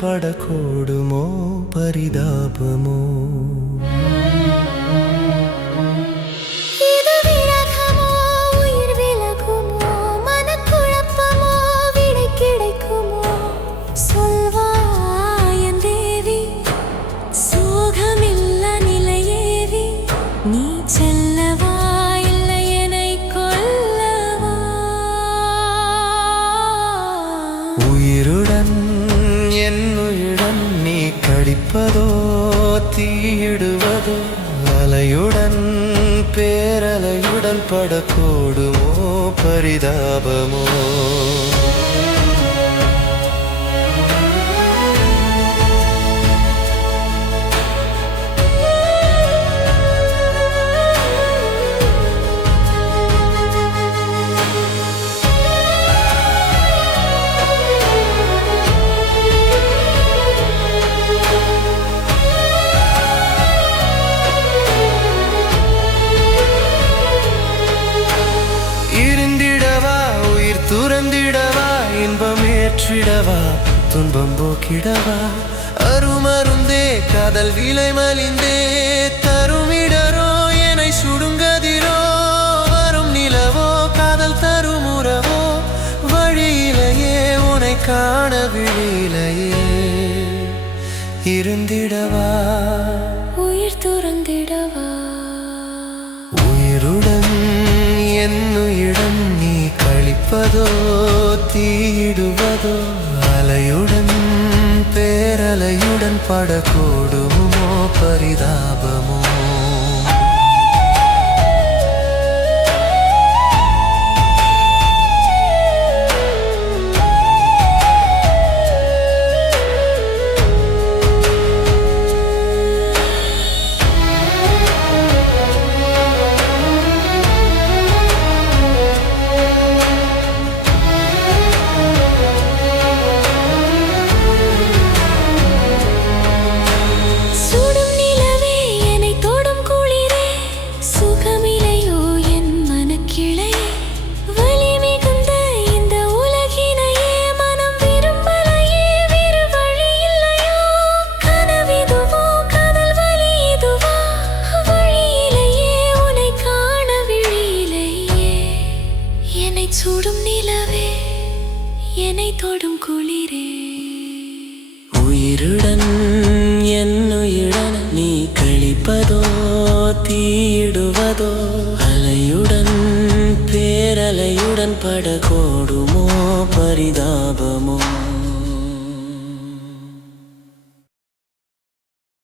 படக்கூடுமோ பரிதாபமோ? உயிருடன் என் உயிருடன் நீ கழிப்பதோ தீயிடுவதோ? அலையுடன் பேரலையுடன் படக்கூடுமோ பரிதாபமோ? துறந்திடவா இன்பம் ஏற்றிடவா துன்பம் போக்கிடவா? அருமருந்தே காதல் விலை மலிந்தே தருமிடரோ என்னை சுடுங்கதிரோ? வரும் நிலவோ காதல் தரும் உறவோ? வழியிலேயே உன்னை காண விழியிலேயே இருந்திடவா உயிர் துறந்திடவா? உயிருடன் என் உயிரிடம் நீ கழிப்பதோ தீயிடுவதோ? அலையுடன் பேரலையுடன் படக்கூடுமோ பரிதாபமோ? சுடும் நிலவே என்னை தொடும் குளிரே, உயிருடன் என் உயிருடன் நீ கழிப்பதோ தீயிடுவதோ? அலையுடன் பேரலையுடன் படக்கூடுமோ பரிதாபமோ?